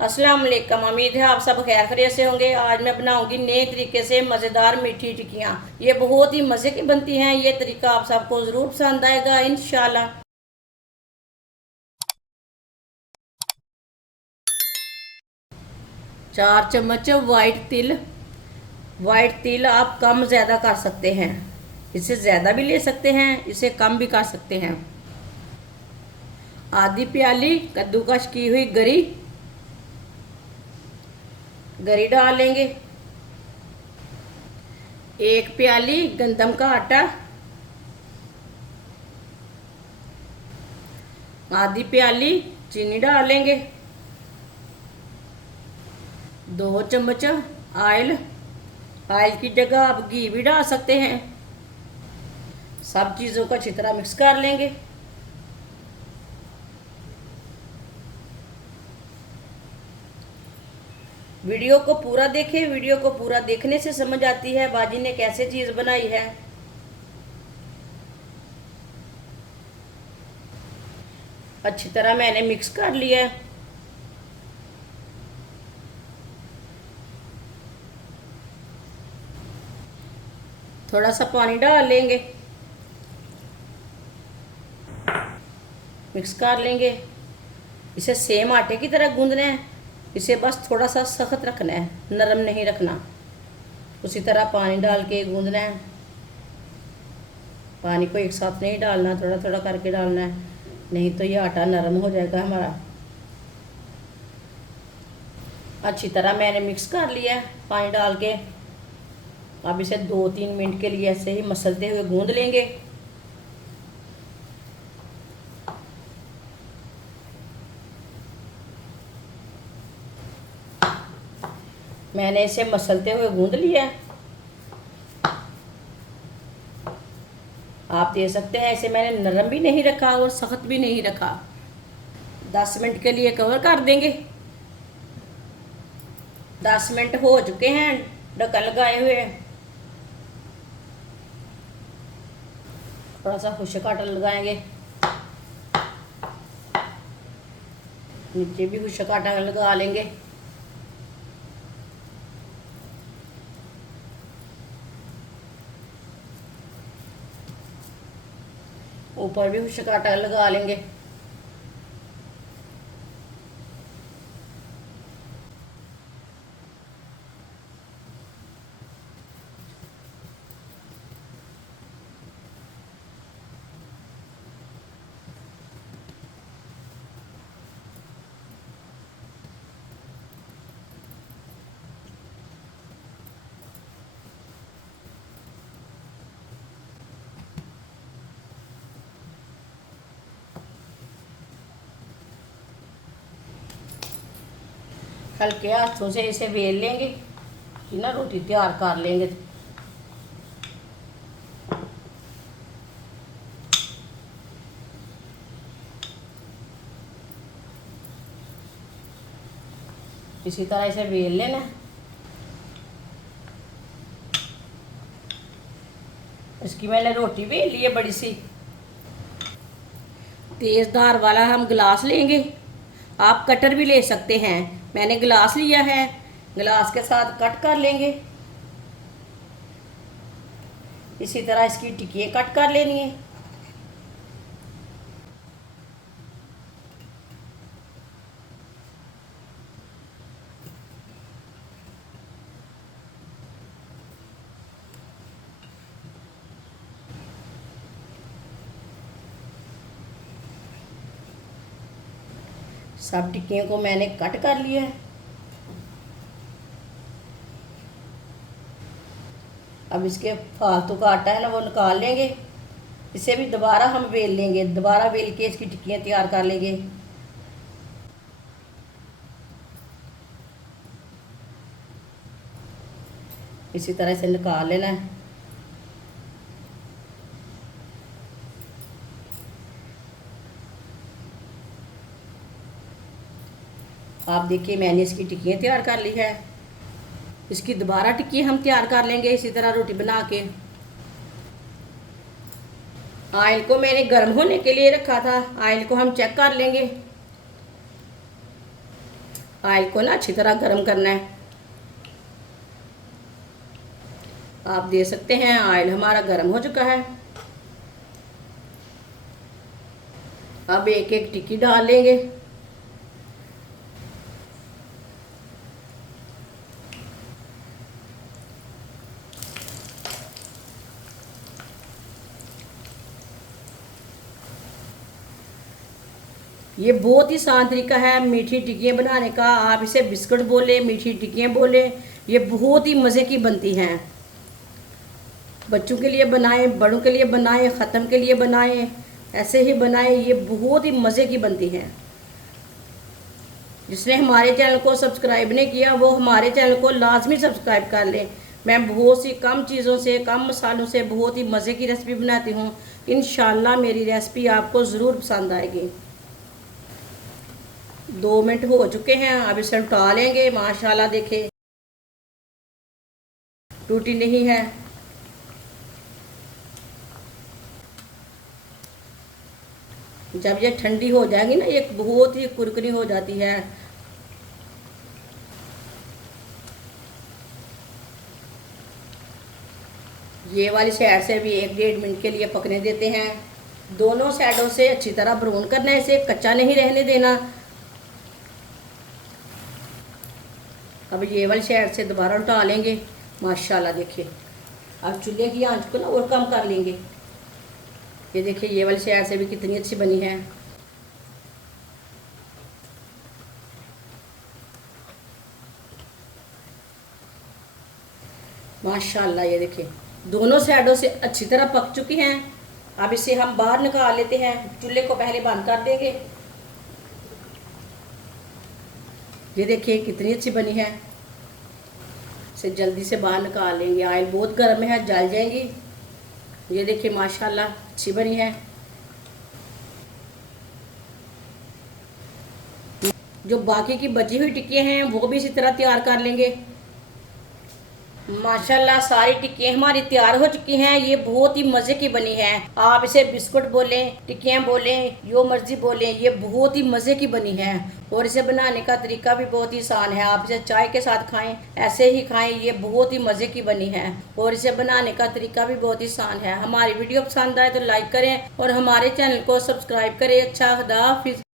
अस्सलाम वालेकुम। उम्मीद है आप सब खैर खैरियत से होंगे। आज मैं बनाऊंगी नए तरीके से मज़ेदार मीठी टिक्कियाँ। ये बहुत ही मज़े की बनती हैं। ये तरीका आप सबको ज़रूर पसंद आएगा इंशाल्लाह। 4 चम्मच वाइट तिल आप कम ज़्यादा कर सकते हैं। इसे ज़्यादा भी ले सकते हैं, इसे कम भी कर सकते हैं। आधी प्याली कद्दूकश की हुई गरी डाल लेंगे। 1 प्याली गंदम का आटा, आधी प्याली चीनी डाल लेंगे। 2 चम्मच ऑयल की जगह आप घी भी डाल सकते हैं। सब चीज़ों को अच्छी तरह मिक्स कर लेंगे। वीडियो को पूरा देखें। वीडियो को पूरा देखने से समझ आती है बाजी ने कैसे चीज़ बनाई है। अच्छी तरह मैंने मिक्स कर लिया है। थोड़ा सा पानी डाल लेंगे, मिक्स कर लेंगे। इसे सेम आटे की तरह गूंदना है। इसे बस थोड़ा सा सख्त रखना है, नरम नहीं रखना। उसी तरह पानी डाल के गूंदना है। पानी को एक साथ नहीं डालना, थोड़ा थोड़ा करके डालना है, नहीं तो ये आटा नरम हो जाएगा हमारा। अच्छी तरह मैंने मिक्स कर लिया है पानी डाल के। अब इसे 2-3 मिनट के लिए ऐसे ही मसलते हुए गूंद लेंगे। मैंने इसे मसलते हुए गूंद लिया है। आप देख सकते हैं इसे मैंने नरम भी नहीं रखा और सख्त भी नहीं रखा। 10 मिनट के लिए कवर कर देंगे। 10 मिनट हो चुके हैं ढक्कन लगाए हुए। थोड़ा सा खुश्क आटा लगाएंगे, नीचे भी खुश्क आटा लगा लेंगे। ऊपर भी खुश्क आटा लगा लेंगे। हल्के हाथों से इसे बेल लेंगे कि ना रोटी तैयार कर लेंगे। इसी तरह इसे बेल लेना। इसकी मैंने रोटी बेल ली है बड़ी सी। तेज धार वाला हम गिलास लेंगे, आप कटर भी ले सकते हैं। मैंने गिलास लिया है, गिलास के साथ कट कर लेंगे। इसी तरह इसकी टिक्कियाँ कट कर लेनी है। सब टिक्कियों को मैंने कट कर लिया है। अब इसके फालतू का आटा है ना वो निकाल लेंगे। इसे भी दोबारा हम बेल लेंगे, दोबारा बेल के इसकी टिक्कियाँ तैयार कर लेंगे। इसी तरह से निकाल लेना है। आप देखिए मैंने इसकी टिक्कियाँ तैयार कर ली है। इसकी दोबारा टिक्की हम तैयार कर लेंगे इसी तरह रोटी बना के। ऑयल को मैंने गर्म होने के लिए रखा था। ऑयल को हम चेक कर लेंगे। ऑयल को ना अच्छी तरह गर्म करना है। आप देख सकते हैं ऑयल हमारा गर्म हो चुका है। अब एक एक टिक्की डाल लेंगे। ये बहुत ही आसान तरीका है मीठी टिक्कियाँ बनाने का। आप इसे बिस्कुट बोले, मीठी टिक्कियाँ बोले, ये बहुत ही मज़े की बनती हैं। बच्चों के लिए बनाएं, बड़ों के लिए बनाएं, ख़त्म के लिए बनाएं, ऐसे ही बनाएं। ये बहुत ही मज़े की बनती हैं। जिसने हमारे चैनल को सब्सक्राइब नहीं किया वो हमारे चैनल को लाजमी सब्सक्राइब कर लें। मैं बहुत सी कम चीज़ों से, कम मसालों से बहुत ही मज़े की रेसिपी बनाती हूँ। इंशाल्लाह मेरी रेसिपी आपको ज़रूर पसंद आएगी। 2 मिनट हो चुके हैं, अब इसे उल्टा लेंगे। माशाल्लाह देखें टूटी नहीं है। जब ये ठंडी हो जाएगी ना, ये बहुत ही कुरकुरी हो जाती है। ये वाली साइड से भी 1-1.5 मिनट के लिए पकने देते हैं। दोनों साइडों से अच्छी तरह ब्राउन करना है, इसे कच्चा नहीं रहने देना। अब ये वाली साइड से दोबारा उल्टा लेंगे। माशाल्लाह देखिए, अब चूल्हे की आंच को ना और कम कर लेंगे। ये देखिए ये वाली साइड से भी कितनी अच्छी बनी है। माशाल्लाह ये देखिए दोनों साइडों से अच्छी तरह पक चुकी हैं। अब इसे हम बाहर निकाल लेते हैं। चूल्हे को पहले बंद कर देंगे। ये देखिए कितनी अच्छी बनी है। इसे जल्दी से बाहर निकाल लेंगे। ऑयल बहुत गर्म है, जल जाएंगी। ये देखिए माशाल्लाह अच्छी बनी है। जो बाकी की बची हुई टिक्कियाँ हैं वो भी इसी तरह तैयार कर लेंगे। माशाल्लाह सारी टिक्कियाँ हमारी तैयार हो चुकी हैं। ये बहुत ही मज़े की बनी है। आप इसे बिस्कुट बोलें, टिक्कियाँ बोलें, जो मर्जी बोलें, ये बहुत ही मज़े की बनी है। और इसे बनाने का तरीका भी बहुत ही आसान है। आप इसे चाय के साथ खाएं, ऐसे ही खाएं, ये बहुत ही मज़े की बनी है। और इसे बनाने का तरीका भी बहुत ही आसान है। हमारी वीडियो पसंद आए तो लाइक करें और हमारे चैनल को सब्सक्राइब करें। अच्छा, खुदा हाफिज़।